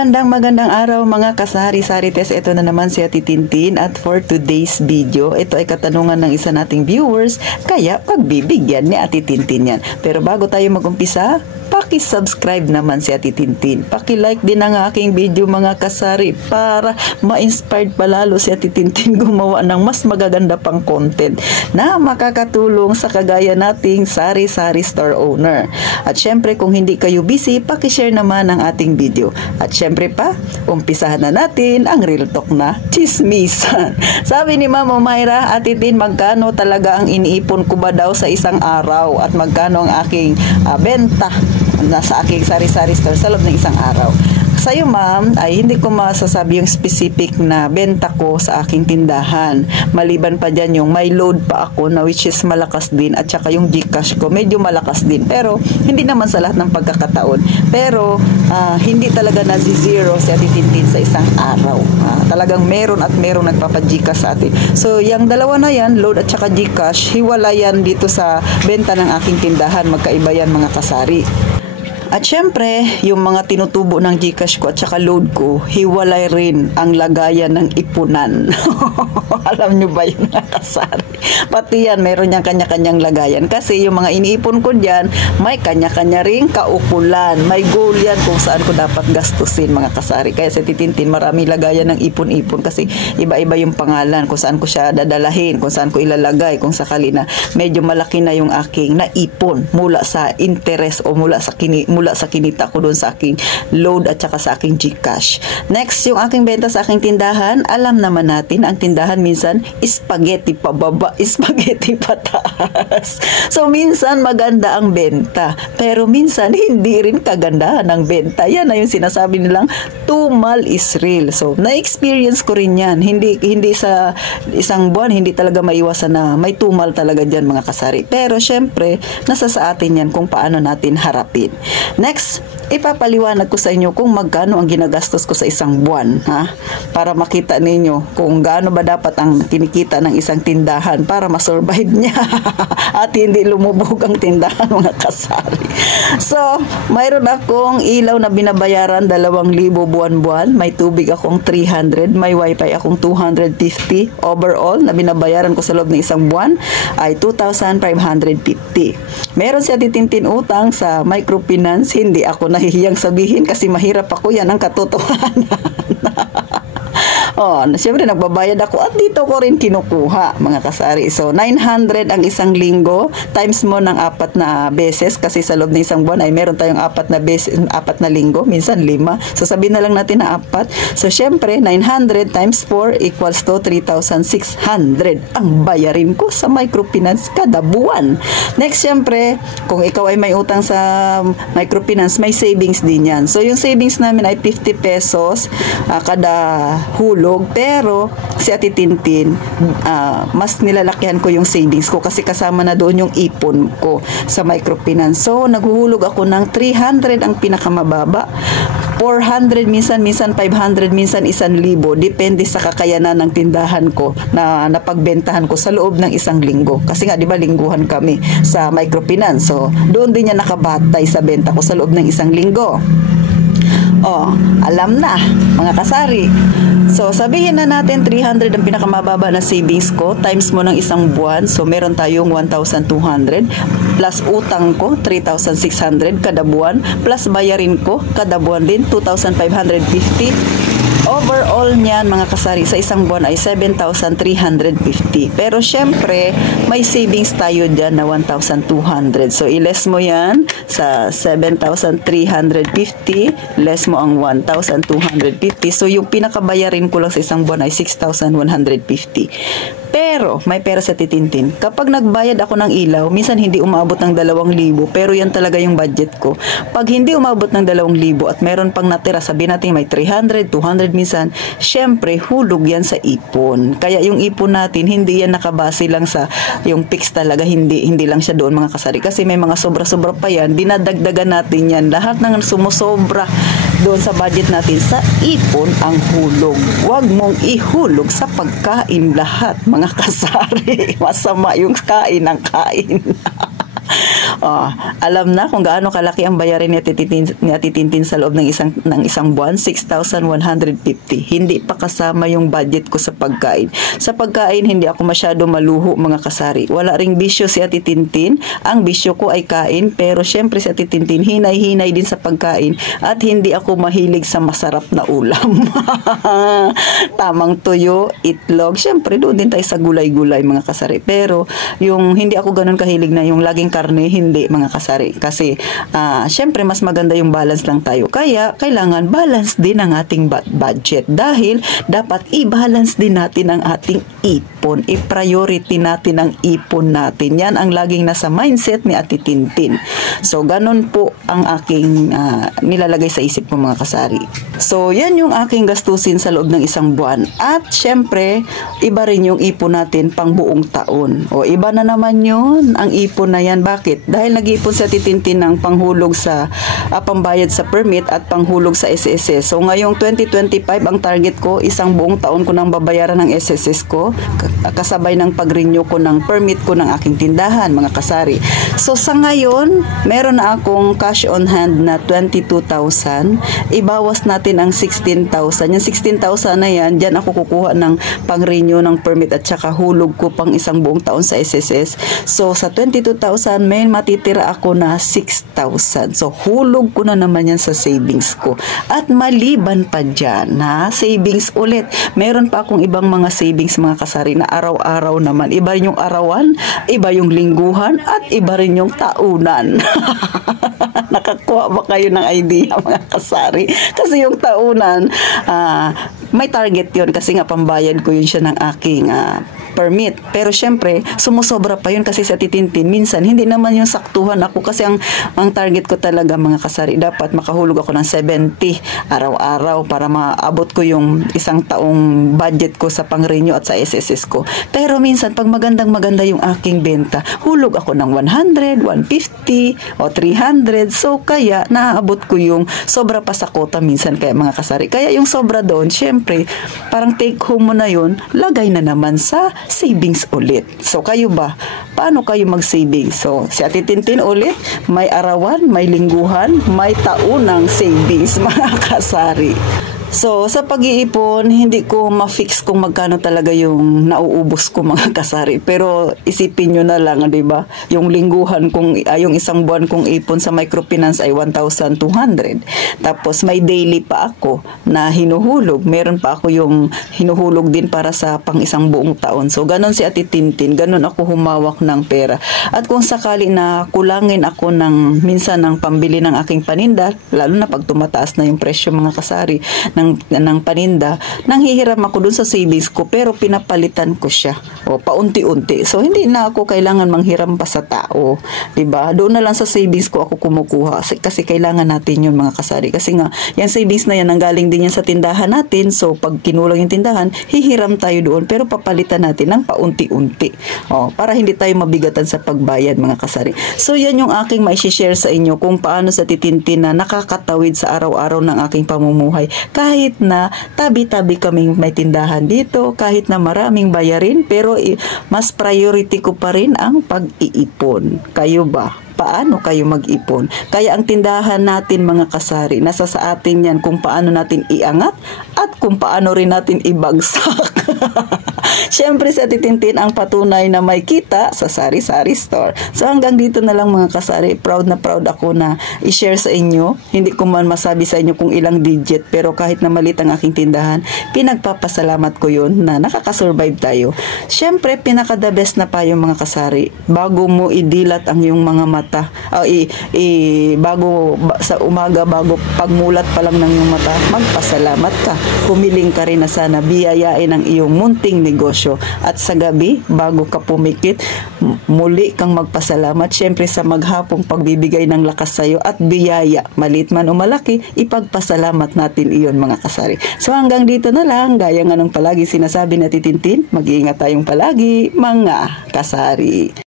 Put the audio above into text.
Magandang araw mga kasari-sarites. Ito na naman si Ate Tintin at for today's video, ito ay katanungan ng isa nating viewers, kaya pagbibigyan ni Ate Tintin yan. Pero bago tayo mag-umpisa, paki-subscribe naman si Ate Tintin. Paki-like din ang aking video mga kasari para ma-inspired palalo si Ate Tintin gumawa ng mas magaganda pang content na makakatulong sa kagaya nating sari-sari store owner. At syempre kung hindi kayo busy, paki-share naman ang ating video. At syempre pa, umpisahan na natin ang real talk na chismisan. Sabi ni Mama Myra, Ate Tin, magkano talaga ang iniipon ko ba daw sa isang araw? At magkano ang aking benta sa aking sari-sari store sa loob ng isang araw? Sa'yo ma'am, ay hindi ko masasabi yung specific na benta ko sa aking tindahan. Maliban pa dyan yung may load pa ako na which is malakas din at saka yung Gcash ko medyo malakas din. Pero hindi naman sa lahat ng pagkakataon. Pero hindi talaga na zero si Ate Tintin sa isang araw. Talagang meron at meron nagpapa-Gcash sa atin. So yung dalawa na yan, load at saka Gcash, hiwala yan dito sa benta ng aking tindahan. Magkaiba yan mga kasari. At syempre, yung mga tinutubo ng Gcash ko at saka load ko, hiwalay rin ang lagayan ng ipunan. Alam nyo ba yun mga kasari? Pati yan, meron niyang kanya-kanyang lagayan. Kasi yung mga iniipon ko dyan, may kanya-kanya ring kaukulan. May goal yan kung saan ko dapat gastusin mga kasari. Kaya sa Titintin, marami lagayan ng ipon-ipon kasi iba-iba yung pangalan, kung saan ko siya dadalahin, kung saan ko ilalagay, kung sakali na medyo malaki na yung aking naipon mula sa interest o mula sa kinita ko doon sa aking load at saka sa aking Gcash. Next, yung aking benta sa aking tindahan, alam naman natin, ang tindahan minsan, spaghetti pababa, spaghetti pataas. So, minsan maganda ang benta, pero minsan hindi rin kagandahan ang benta. Yan na yung sinasabi nilang tumal is real. So, na-experience ko rin yan. Hindi sa isang buwan, hindi talaga maiwasan na may tumal talaga dyan mga kasari. Pero, syempre, nasa sa atin yan kung paano natin harapin. Next, ipapaliwanag ko sa inyo kung magkano ang ginagastos ko sa isang buwan, para makita ninyo kung gaano ba dapat ang kinikita ng isang tindahan para masurvive niya at hindi lumubog ang tindahan mga kasari. So, mayroon akong ilaw na binabayaran 2,000 buwan-buwan, may tubig akong 300, may wifi akong 250, overall na binabayaran ko sa loob ng isang buwan ay 2,550. Meron si Ate Tintin utang sa microfinance, hindi ako nahihiyang sabihin kasi mahirap ako, yan ang katotohanan. Siyempre nagbabayad ako at dito ko rin kinukuha mga kasari. So 900 ang isang linggo, times mo ng 4 na beses kasi sa loob ng isang buwan ay meron tayong 4 na beses, 4 na linggo, minsan 5. So sabihin na lang natin na 4. So siyempre 900 times 4 equals to 3,600 ang bayarin ko sa microfinance kada buwan. Next, siyempre kung ikaw ay may utang sa microfinance, may savings din yan. So yung savings namin ay 50 pesos kada hulog. Pero si Ate Tintin, mas nilalakihan ko yung savings ko kasi kasama na doon yung ipon ko sa microfinance. So naghuhulog ako ng 300 ang pinakamababa, 400 minsan 500, minsan 1,000. Depende sa kakayanan ng tindahan ko na napagbentahan ko sa loob ng isang linggo. Kasi nga, di ba, lingguhan kami sa microfinance. So, doon din niya nakabatay sa benta ko sa loob ng isang linggo. Alam na, mga kasari. So, sabihin na natin 300 ang pinakamababa na savings ko, times mo ng isang buwan. So, meron tayong 1,200 plus utang ko, 3,600 kada buwan, plus bayarin ko kada buwan din, 2,550. Overall niyan mga kasari sa isang buwan ay 7,350. Pero syempre, may savings tayo dyan na 1,200. So, i-less mo yan sa 7,350, less mo ang 1,250. So, yung pinakabayarin ko lang sa isang buwan ay 6,150. Pero, may pera sa Titintin. Kapag nagbayad ako ng ilaw, minsan hindi umabot ng 2,000, pero yan talaga yung budget ko. Pag hindi umabot ng 2,000 at meron pang natira, sabihin natin may 300, 200 minsan, syempre, hulog yan sa ipon. Kaya yung ipon natin, hindi yan nakabase lang sa yung fix talaga, hindi lang siya doon mga kasari. Kasi may mga sobra-sobra pa yan, dinadagdagan natin yan. Lahat ng sumusobra doon sa budget natin, sa ipon ang hulog. Huwag mong ihulog sa pagkain lahat, mga kasari. Masama yung kain ng kain. Alam na kung gaano kalaki ang bayarin ni Ate Tintin sa loob ng isang buwan, 6,150. Hindi pa kasama yung budget ko sa pagkain. Sa pagkain, hindi ako masyado maluho mga kasari. Wala ring bisyo si Ate Tintin. Ang bisyo ko ay kain, pero syempre si Ate Tintin, hinay-hinay din sa pagkain at hindi ako mahilig sa masarap na ulam. Tamang tuyo, itlog, syempre doon din tayo sa gulay-gulay mga kasari. Pero yung hindi ako ganun kahilig na yung laging karne, hindi mga kasari. Kasi syempre mas maganda yung balance lang tayo. Kaya kailangan balance din ang ating budget. Dahil dapat i-balance din natin ang ating ipon. I-priority natin ang ipon natin. Yan ang laging nasa mindset ni Ate Tintin. So ganun po ang aking nilalagay sa isip ko mga kasari. So yan yung aking gastusin sa loob ng isang buwan. At syempre, iba rin yung ipon natin pang buong taon. O iba na naman yun, ang ipon na yan. Bakit? Dahil nag-ipon sa Ate Tintin ng panghulog sa pambayad sa permit at panghulog sa SSS. So ngayong 2025, ang target ko, isang buong taon ko nang babayaran ng SSS ko, kasabay ng pag-renew ko ng permit ko ng aking tindahan, mga kasari. So sa ngayon, meron na akong cash on hand na 22,000. Ibawas natin ang 16,000. Yung 16,000 na yan, dyan ako kukuha ng pang-renew ng permit at saka hulog ko pang isang buong taon sa SSS. So sa 22,000, may matitira ako na 6,000. So hulog ko na naman yan sa savings ko. At maliban pa dyan, savings ulit. Meron pa akong ibang mga savings mga kasari na araw-araw naman. Iba rin yung arawan, iba yung lingguhan, at iba rin yung taunan. Nakakuha ba kayo ng idea mga kasari? Kasi yung taunan, may target yun kasi nga pambayad ko yun siya ng aking permit. Pero syempre, sumusobra pa yun kasi sa Ate Tintin. Minsan, hindi naman yung saktuhan ako kasi ang target ko talaga mga kasari, dapat makahulog ako ng 70 araw-araw para maabot ko yung isang taong budget ko sa pang-renew at sa SSS ko. Pero minsan, pag magandang-maganda yung aking benta, hulog ako ng 100, 150 o 300. So, kaya naaabot ko yung sobra pa sa quota minsan kaya mga kasari. Kaya yung sobra doon, syempre, parang take home mo na yun, lagay na naman sa savings ulit. So, kayo ba? Paano kayo mag-savings? So, si Ate Tintin ulit, may arawan, may lingguhan, may taunang savings, mga kasari. So, sa pag-iipon, hindi ko ma-fix kung magkano talaga yung nauubos ko mga kasari. Pero isipin nyo na lang, di ba? Yung lingguhan, yung isang buwan kong ipon sa microfinance ay 1,200. Tapos may daily pa ako na hinuhulog. Meron pa ako yung hinuhulog din para sa pang isang buong taon. So, ganon si Ate Tintin. Ganon ako humawak ng pera. At kung sakali na kulangin ako minsan ng pambili ng aking paninda, lalo na pag tumataas na yung presyo mga kasari, ng paninda, nanghihiram ako dun sa savings ko pero pinapalitan ko siya paunti-unti. So hindi na ako kailangan manghiram pa sa tao, 'di ba? Doon na lang sa savings ko ako kumukuha kasi kailangan natin 'yun mga kasari. Kasi nga, yung savings na yan nanggaling din yan sa tindahan natin. So pag kinulang yung tindahan, hihiram tayo doon pero papalitan natin ng paunti-unti. Para hindi tayo mabigatan sa pagbayad mga kasari. So yan yung aking mai-share sa inyo kung paano sa Ate Tintin na nakakatawid sa araw-araw ng aking pamumuhay. Kahit na tabi-tabi kaming may tindahan dito, kahit na maraming bayarin, pero mas priority ko pa rin ang pag-iipon. Kayo ba? Paano kayo mag-ipon? Kaya ang tindahan natin mga kasari, nasa sa atin yan kung paano natin iangat at kung paano rin natin ibagsak. Siyempre sa Ate Tintin ang patunay na may kita sa Sari-Sari Store. So hanggang dito na lang mga kasari. Proud na proud ako na i-share sa inyo. Hindi ko man masabi sa inyo kung ilang digit, pero kahit na maliit ang aking tindahan, pinagpapasalamat ko yun na nakakasurvive tayo. Siyempre, pinaka-the best na pa yung mga kasari. Bago mo idilat ang iyong mga mata, sa umaga, bago pagmulat pa lang ng iyong mata, magpasalamat ka. Humiling ka rin na sana biyayain ang iyong munting negosyo. At sa gabi, bago ka pumikit, muli kang magpasalamat. Siyempre sa maghapong pagbibigay ng lakas sa'yo at biyaya, maliit man o malaki, ipagpasalamat natin iyon mga kasari. So hanggang dito na lang, gaya nga ng palagi sinasabi na Ate Tintin, mag-iingat tayong palagi mga kasari.